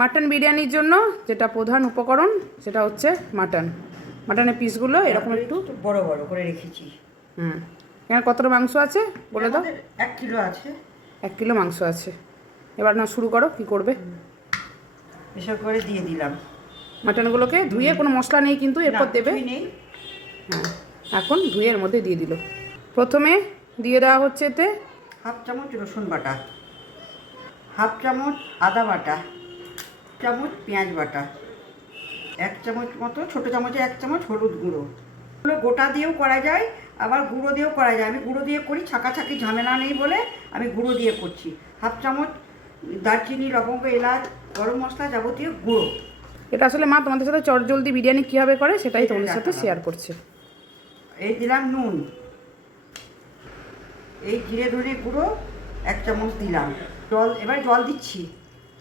Mutton বিরিয়ানির জন্য যেটা প্রধান উপকরণ সেটা হচ্ছে মাটনের পিসগুলো এরকম একটু বড় বড় করে রেখেছি। এখানে কতটা মাংস আছে বলে দাও? 1 কিলো আছে। 1 কিলো মাংস আছে। এবার না শুরু করো, কি করবে? এসব করে দিয়ে দিলাম মাটনগুলোকে ধুয়ে, কোনো মশলা নেই কিন্তু এরপর দেবে। হ্যাঁ, এখন ধুয়ে এর মধ্যে দিয়ে দিল। প্রথমে দিয়ে দেওয়া হচ্ছে এতে 1/2 চামচ রসুন বাটা, 1/2 চামচ আদা বাটা, 1 চামচ পেঁয়াজ বাটা, 1 চামচ মতো, ছোটো চামচে 1 চামচ হলুদ গুঁড়ো। এগুলো গোটা দিয়েও করা যায়, আবার গুঁড়ো দিয়েও করা যায়। আমি গুঁড়ো দিয়ে করি, ছাকাছাকি ঝামেলা নেই বলে আমি গুঁড়ো দিয়ে করছি। 1/2 চামচ দারচিনি, লবঙ্গ, এলাচ, গরম মশলা, যাবতীয় গুঁড়ো। এটা আসলে মা তোমাদের সাথে চটজলদি বিরিয়ানি কীভাবে করে সেটাই তোমাদের সাথে শেয়ার করছে। এই দিলাম নুন, এই জিরে ধনে গুঁড়ো 1 চামচ দিলাম। এবার জল দিচ্ছি।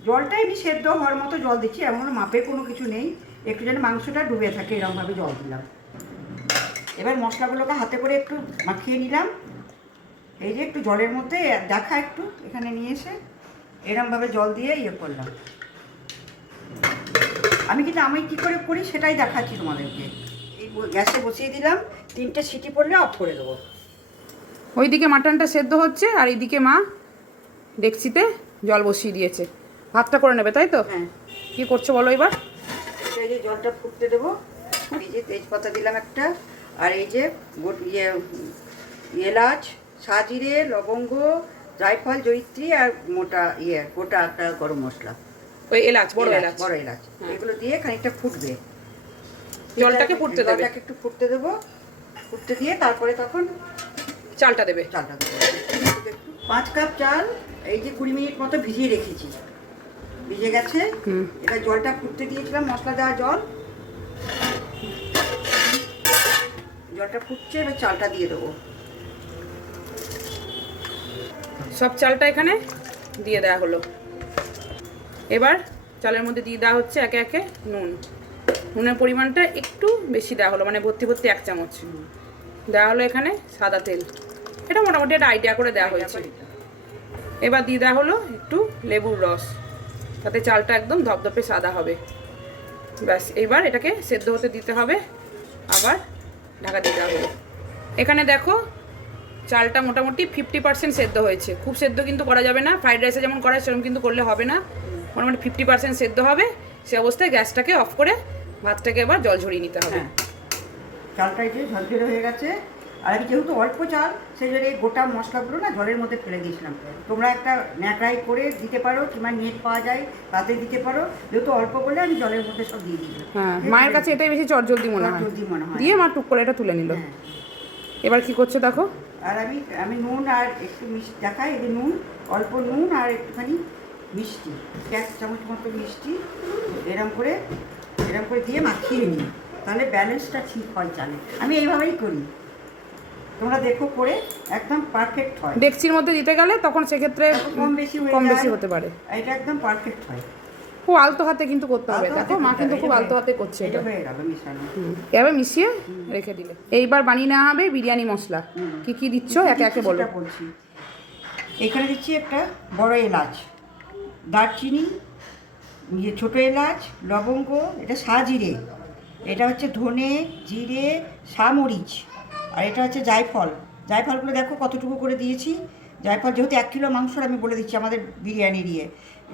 জলটা এমনি সেদ্ধ হওয়ার মতো জল দিচ্ছি, এমন মাপে কোনো কিছু নেই, একটু যেন মাংসটা ডুবে থাকে এরকমভাবে জল দিলাম। এবার মশলাগুলোকে হাতে করে একটু মাখিয়ে নিলাম। এই যে একটু জলের মধ্যে দেখা, একটু এখানে নিয়ে এসে এরকমভাবে জল দিয়ে করলাম। আমি কী করে করি সেটাই দেখাচ্ছি তোমাদেরকে। এই গ্যাসে বসিয়ে দিলাম, 3টে সিটি পড়লে অফ করে দেবো। ওইদিকে মাটনটা সেদ্ধ হচ্ছে আর এইদিকে মা ডেকচিতে জল বসিয়ে দিয়েছে। ভাতটা করে নেবে, তাই তো? হ্যাঁ। কী করছো বলো এবার? এই যে জলটা ফুটতে দেবো। এই যে তেজপাতা দিলাম একটা, আর এই যে এলাচ, সাজিরে, লবঙ্গ, জায়ফল, জয়িত্রী আর গোটা একটা গরম মশলা, ওই এলাচ, বড় এলাচ, এগুলো দিয়ে খানিকটা ফুটবে। জলটাকে ফুটতে দেবে, জলটাকে একটু ফুটতে দেবো। ফুটতে দিয়ে তারপরে তখন চালটা দেবে। 5 কাপ চাল এই যে 20 মিনিট মতো ভিজিয়ে রেখেছি, ভিজে গেছে। এটা জলটা ফুটতে দিয়েছিলাম, মশলা দেওয়া জলটা ফুটছে, এবার চালটা দিয়ে দেবো। সব চালটা এখানে দিয়ে দেওয়া হলো। এবার চালের মধ্যে দিয়ে দেওয়া হচ্ছে একে একে নুনের পরিমাণটা একটু বেশি দেওয়া হলো, মানে ভর্তি 1 চামচ দেওয়া হলো। এখানে সাদা তেল, এটা মোটামুটি একটা আইডিয়া করে দেওয়া হয়েছে। এবার দিয়ে দেওয়া হলো একটু লেবুর রস, তাতে চালটা একদম ধপধপে সাদা হবে। ব্যাস, এবার এটাকে সেদ্ধ হতে দিতে হবে, আবার ঢাকা দিয়ে দেওয়া হলো। এখানে দেখো চালটা মোটামুটি 50% সেদ্ধ হয়েছে। খুব সেদ্ধ কিন্তু করা যাবে না, ফ্রাইড রাইসে যেমন করা সেরকম কিন্তু করলে হবে না। মোটামুটি 50% সেদ্ধ হবে। সে অবস্থায় গ্যাসটাকে অফ করে ভাতটাকে এবার জল ঝরিয়ে নিতে হবে। চালটা যে ঝরঝরে হয়ে গেছে, আর আমি যেহেতু অল্প চাল সেই জন্য এই গোটা মশলাগুলো না জলের মধ্যে ফেলে দিয়েছিলাম। তোমরা একটা ন্যাকড়াই করে দিতে পারো, কিংবা নেট পাওয়া যায় তাতে দিতে পারো। যেহেতু অল্প করলে আমি জলের মধ্যে সব দিয়ে দিই। হ্যাঁ, মায়ের কাছে এটাই বেশি চটজলদি মনে হয়। দিয়ে মা টুক করে এটা তুলে নিল। এবার কি করছে দেখো। আর আমি নুন আর একটু মিষ্টি দেখাই। এই যে নুন, অল্প নুন আর একটুখানি মিষ্টি, 1 চামচ মতো মিষ্টি এরম করে দিয়ে মাখিয়ে নিই, তাহলে ব্যালেন্সটা ঠিক হয় চালে। আমি এইভাবেই করি, তোমরা দেখো করে, একদম পারফেক্ট হয়। ডেকচির মধ্যে দিতে গেলে তখন সেক্ষেত্রে কম বেশি হতে পারে। এটা একদম পারফেক্ট হয়। খুব আলতো হাতে কিন্তু করতে হবে। দেখো মা কিন্তু খুব আলতো হাতে করছে। এটা হয়ে গেল মিশানো। এভাবে মিশিয়ে রেখে দিলে এইবার বানিয়ে নেওয়া হবে বিরিয়ানি মশলা। কি কি দিচ্ছ একে একে বলো। বলছি, এখানে দিচ্ছি একটা বড় এলাচ, দারচিনি, ছোটো এলাচ, লবঙ্গ, এটা সাজিরে, এটা হচ্ছে ধনে, জিরে, সামরিচ, আর এটা হচ্ছে জায়ফলগুলো দেখো কতটুকু করে দিয়েছি। জায়ফল যেহেতু 1 কিলো মাংসর আমি বলে দিচ্ছি আমাদের বিরিয়ানি দিয়ে।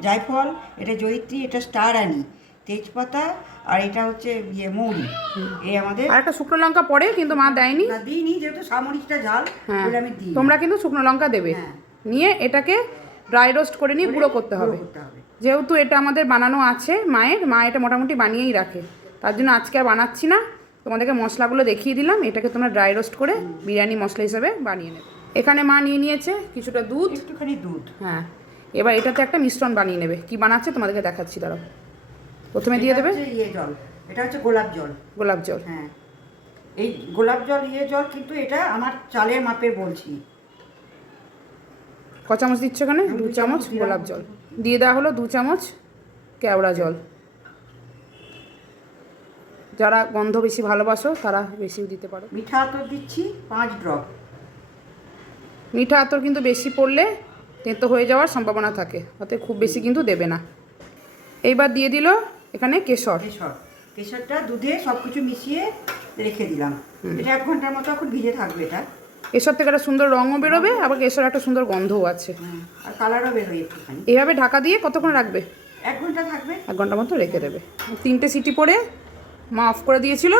জায়ফল, এটা জয়িত্রী, এটা স্টার আনি, তেজপাতা, আর এটা হচ্ছে মৌরি। এই আমাদের আর একটা শুকনো লঙ্কা পড়ে, কিন্তু মা দেয়নি। না, দিইনি, যেহেতু সামরিচটা ঝাল বলে আমি দিই। তোমরা কিন্তু শুকনো লঙ্কা দেবে। নিয়ে এটাকে ড্রাই রোস্ট করে নিয়ে গুঁড়ো করতে হবে। যেহেতু এটা আমাদের বানানো আছে, মা এটা মোটামুটি বানিয়েই রাখে, তার জন্য আজকে আর বানাচ্ছি না, তোমাদেরকে মশলাগুলো দেখিয়ে দিলাম। এটাকে তোমরা ড্রাই রোস্ট করে বিরিয়ানি মশলা হিসেবে বানিয়ে নেবে। এখানে মা নিয়ে নিয়েছে কিছুটা দুধ, একটুখানি দুধ। হ্যাঁ, এবার এটাতে একটা মিশ্রণ বানিয়ে নেবে। কি বানাচ্ছে তোমাদেরকে দেখাচ্ছি, দাঁড়াও। প্রথমে দিয়ে দেবে জল, এটা হচ্ছে গোলাপ জল। হ্যাঁ, এই গোলাপ জল জল, কিন্তু এটা আমার চালের মাপের বলছি। ক চামচ দিচ্ছ এখানে? 2 চামচ গোলাপ জল দিয়ে দেওয়া হলো। 2 চামচ কেওড়া জল। যারা গন্ধ বেশি ভালোবাসো তারা বেশিও দিতে পারো। মিঠা আতর দিচ্ছি 5 ড্রপ। মিঠা আতর কিন্তু বেশি পড়লে তেঁতো হয়ে যাওয়ার সম্ভাবনা থাকে, অতএব খুব বেশি কিন্তু দেবে না। এইবার দিয়ে দিল এখানে কেশর। কেশরটা দুধে সব কিছু মিশিয়ে রেখে দিলাম। এটা 1 ঘন্টার মতো এখন ভিজে থাকবে। এটা কেশর থেকে একটা সুন্দর রঙও বেরোবে, আবার কেশর একটা সুন্দর গন্ধও আছে, আর কালারও বেরোয় একটুখানি। এইভাবে ঢাকা দিয়ে কতক্ষণ রাখবে? 1 ঘন্টা থাকবে। 1 ঘন্টা মতো রেখে দেবে। 3টে সিটি পরে মা অফ করে দিয়েছিল,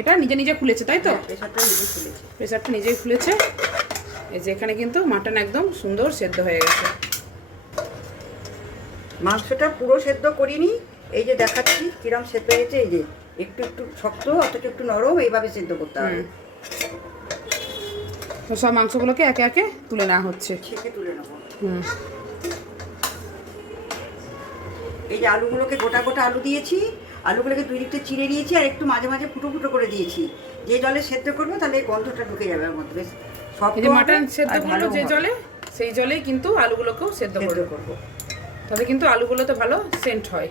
এটা নিজে নিজে খুলেছে, তাই তো? প্রেসারটা নিজে খুলেছে। প্রেসারটা নিজেই খুলেছে। এই যে এখানে কিন্তু মাটন একদম সুন্দর সেদ্ধ হয়ে গেছে। মাংসটা পুরো সেদ্ধ করিনি, এই যে দেখাচ্ছি কিরম সেদ্ধ হয়েছে। এই যে একটু একটু শক্ত, অথচ একটু নরম, এইভাবে সেদ্ধ করতে হবে। তো সব মাংসগুলোকে একে একে তুলে নেওয়া হচ্ছে। ছেঁকে তুলে নেবো। হুম। এই যে আলুগুলোকে গোটা গোটা আলু দিয়েছি, আলুগুলোকে 2 দিকটা চিড়ে দিয়েছি, আর একটু মাঝে মাঝে ফুটো ফুটো করে দিয়েছি। যে জলে সেদ্ধ করবো তাহলে এই গন্ধটা ঢুকে যাবে ওর মধ্যে। বেশ সব এই যে মাটন সেদ্ধ করলো যে জলে, সেই জলেই কিন্তু আলুগুলোকেও সেদ্ধ করবো। তবে কিন্তু আলুগুলোতে ভালো সেন্ট হয়,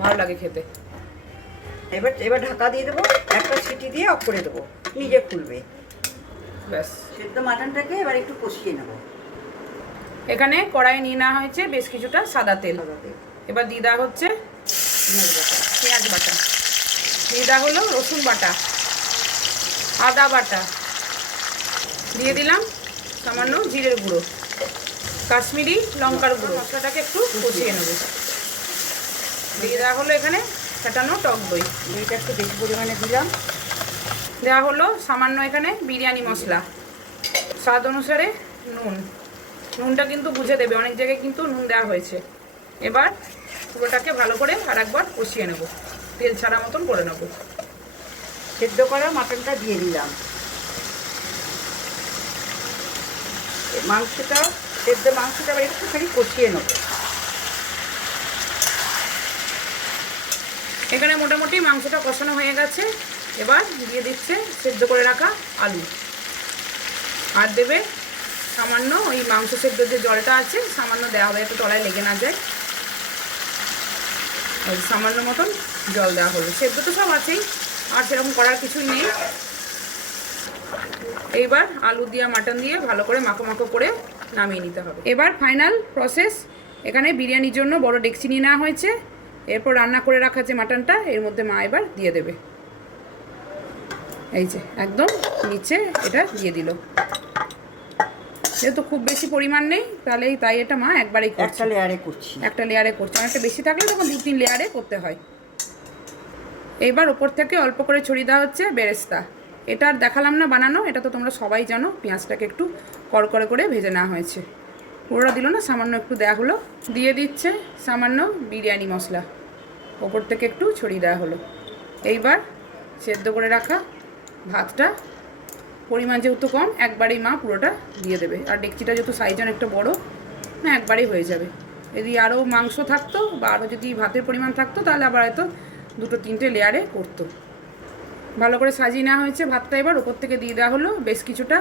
ভালো লাগে খেতে। এবার ঢাকা দিয়ে দেবো, একটা সিটি দিয়ে অফ করে দেবো, নিজে খুলবে। ব্যাস, সেদ্ধ মাটনটাকে এবার একটু কষিয়ে নেবো। এখানে কড়াই নিয়ে নেওয়া হয়েছে বেশ কিছুটা সাদা তেল। এবার দিয়ে দেওয়া হচ্ছে পেঁয়াজ বাটা, দিয়ে দেওয়া হলো রসুন বাটা, আদা বাটা, দিয়ে দিলাম সামান্য জিরের গুঁড়ো, কাশ্মীরি লঙ্কার গুঁড়ো। মশলাটাকে একটু কষিয়ে নেব। দিয়ে দেওয়া হলো এখানে ফেটানো টক দই, দইটা একটু বেশি পরিমাণে দিলাম। দেওয়া হলো সামান্য এখানে বিরিয়ানি মশলা, স্বাদ অনুসারে নুন। নুনটা কিন্তু বুঝে দেবে, অনেক জায়গায় কিন্তু নুন দেওয়া হয়েছে। এবার পুরোটাকে ভালো করে আর একবার কষিয়ে নেব, তেল ছাড়া মতন করে নেব। সেদ্ধ করা মাটনটা দিয়ে দিলাম। মাংসটা সেদ্ধ মাংসটা আবার একটুখানি কষিয়ে নেব। এখানে মোটামুটি মাংসটা কষানো হয়ে গেছে। এবার দিয়ে দিচ্ছে সেদ্ধ করে রাখা আলু, আর দেবে সামান্য ওই মাংস সেদ্ধ যে জলটা আছে সামান্য দেওয়া হবে, একটু তলায় লেগে না যায়। সামান্য মতন জল দেওয়া হলো। সেদ্ধ তো সব আছেই, আর সেরকম করার কিছুই নেই। এইবার আলু দিয়ে মাটন দিয়ে ভালো করে মাখো মাখো করে নামিয়ে নিতে হবে। এবার ফাইনাল প্রসেস, এখানে বিরিয়ানির জন্য বড় ডেকচি নিয়ে নেওয়া হয়েছে। এরপর রান্না করে রাখা যে মাটনটা এর মধ্যে মা এবার দিয়ে দেবে। এই যে একদম নিচে এটা দিয়ে দিল। যেহেতু খুব বেশি পরিমাণ নেই, তাহলে তাই এটা মা একবারেই করছে, একটা লেয়ারে করছি। একটা লেয়ারে করছে। অনেকটা বেশি থাকলে তখন 2-3 লেয়ারে করতে হয়। এইবার ওপর থেকে অল্প করে ছড়িয়ে দেওয়া হচ্ছে বেরেস্তা। এটা আর দেখালাম না বানানো, এটা তো তোমরা সবাই জানো। পেঁয়াজটাকে একটু কড়কড়ে করে ভেজে নেওয়া হয়েছে, পুরোটা দিল না, সামান্য একটু দেওয়া হলো। দিয়ে দিচ্ছে সামান্য বিরিয়ানি মশলা, ওপর থেকে একটু ছড়িয়ে দেওয়া হলো। এইবার সেদ্ধ করে রাখা ভাতটা, পরিমাণ যেহেতু কম, একবারেই মা পুরোটা দিয়ে দেবে। আর ডেকচিটা যেহেতু সাইজ অনেকটা বড়, না একবারেই হয়ে যাবে। যদি আরও মাংস থাকতো বা আরও যদি ভাতের পরিমাণ থাকতো তাহলে আবার হয়তো 2-3টে লেয়ারে করতো। ভালো করে সাজিয়ে নেওয়া হয়েছে ভাতটা। এবার ওপর থেকে দিয়ে দেওয়া হলো বেশ কিছুটা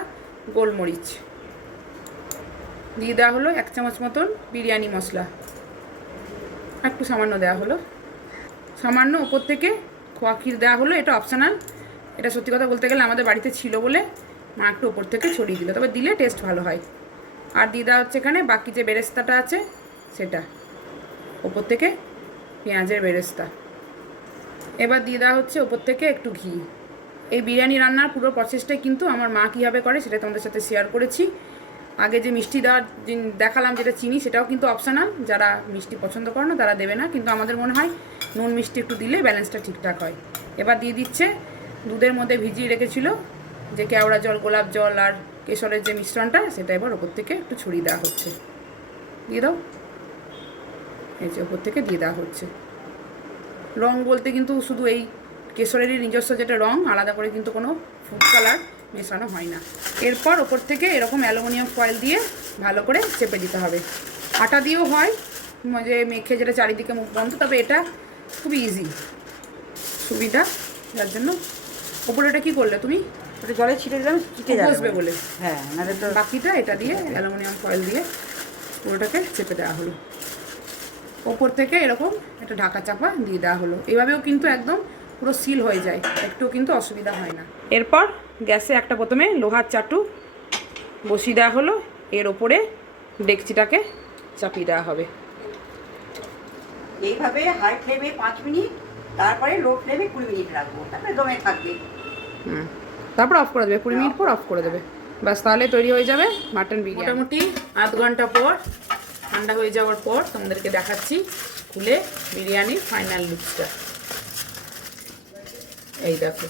গোলমরিচ, দিয়ে দেওয়া হলো 1 চামচ মতন বিরিয়ানি মশলা, একটু সামান্য দেওয়া হলো। সামান্য ওপর থেকে খোয়া ক্ষীর দেওয়া হলো, এটা অপশনাল। এটা সত্যি কথা বলতে গেলে আমাদের বাড়িতে ছিল বলে মা একটু ওপর থেকে ছড়িয়ে দিল, তবে দিলে টেস্ট ভালো হয়। আর দিয়ে দেওয়া হচ্ছে এখানে বাকি যে বেরেস্তাটা আছে সেটা, ওপর থেকে পেঁয়াজের বেরেস্তা। এবার দিয়ে দেওয়া হচ্ছে ওপর থেকে একটু ঘি। এই বিরিয়ানি রান্নার পুরো প্রসেসটাই কিন্তু আমার মা কীভাবে করে সেটা তোমাদের সাথে শেয়ার করেছি। আগে যে মিষ্টি দেওয়ার দেখালাম, যেটা চিনি, সেটাও কিন্তু অপশনাল। যারা মিষ্টি পছন্দ করে না তারা দেবে না, কিন্তু আমাদের মনে হয় নুন মিষ্টি একটু দিলে ব্যালেন্সটা ঠিকঠাক হয়। এবার দিয়ে দিচ্ছে দুধের মধ্যে ভিজিয়ে রেখেছিল যে কেওড়া জল, গোলাপ জল আর কেশরের যে মিশ্রণটা, সেটা এবার ওপর থেকে একটু ছড়িয়ে দেওয়া হচ্ছে। দিয়ে দাও, এই যে ওপর থেকে দিয়ে দেওয়া হচ্ছে। রং বলতে কিন্তু শুধু এই কেশরেরই নিজস্ব যেটা রং, আলাদা করে কিন্তু কোনো ফুড কালার মেশানো হয় না। এরপর ওপর থেকে এরকম অ্যালুমিনিয়াম ফয়েল দিয়ে ভালো করে চেপে দিতে হবে। আটা দিয়েও হয়, যে মেখে যেটা চারিদিকে মুখ বন্ধ, তবে এটা খুবই ইজি সুবিধা, যার জন্য। ওপরে এটা কী করলে তুমি? ওটা জলে ছিটে দিলাম, চিটে বসবে বলে। হ্যাঁ, নাহলে তো। বাকিটা এটা দিয়ে অ্যালুমিনিয়াম ফয়েল দিয়ে পুরোটাকে চেপে দেওয়া হলো। ওপর থেকে এরকম একটা ঢাকা চাপা দিয়ে দেওয়া হলো। এভাবেও কিন্তু একদম পুরো সিল হয়ে যায়, একটুও কিন্তু অসুবিধা হয় না। এরপর গ্যাসে একটা প্রথমে লোহার চাটু বসিয়ে দেওয়া হলো, এর ওপরে ডেকচিটাকে চাপিয়ে দেওয়া হবে। এইভাবে হাই ফ্লেমে 5 মিনিট, তারপরে লো ফ্লেমে 20 মিনিট রাখবো, তারপরে দমে থাকবে। হুম, তারপর অফ করে দেবে, 20 মিনিট পর অফ করে দেবে, ব্যাস তাহলে তৈরি হয়ে যাবে মাটন বিরিয়ানি। মোটামুটি আধ ঘন্টা পর ঠান্ডা হয়ে যাওয়ার পর তোমাদেরকে দেখাচ্ছি খুলে বিরিয়ানির ফাইনাল লুকসটা। এই দেখো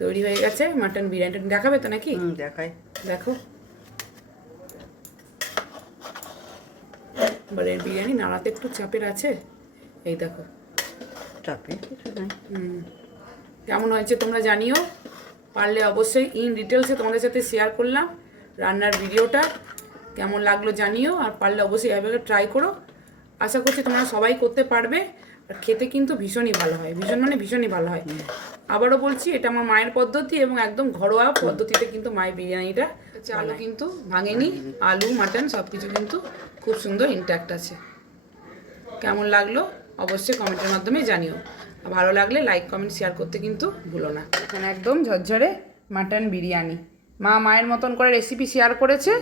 তৈরি হয়ে গেছে মাটন বিরিয়ানিটা, দেখাবে তো নাকি? দেখাই। দেখো এবারে বিরিয়ানি নাড়াতে একটু চাপের আছে, এই দেখো চাপে কেমন হয়েছে তোমরা জানিও, পারলে অবশ্যই ইন ডিটেলসে তোমাদের সাথে শেয়ার করলাম রান্নার ভিডিওটা, কেমন লাগলো জানিও, আর পারলে অবশ্যই এভাবে ট্রাই করো। আশা করছি তোমরা সবাই করতে পারবে, আর খেতে কিন্তু ভীষণই ভালো হয়, ভীষণ মানে ভীষণই ভালো হয়। আবারও বলছি এটা আমার মায়ের পদ্ধতি এবং একদম ঘরোয়া পদ্ধতিতে কিন্তু মায়ের বিরিয়ানিটা, আলু কিন্তু ভাঙেনি, আলু মাটন সব কিছু কিন্তু খুব সুন্দর ইনট্যাক্ট আছে। কেমন লাগলো অবশ্যই কমেন্টের মাধ্যমে জানিও, আর ভালো লাগলে লাইক কমেন্ট শেয়ার করতে কিন্তু ভুলো না। এখানে একদম ঝরঝরে মাটন বিরিয়ানি, মা মায়ের মতন করে রেসিপি শেয়ার করেছে,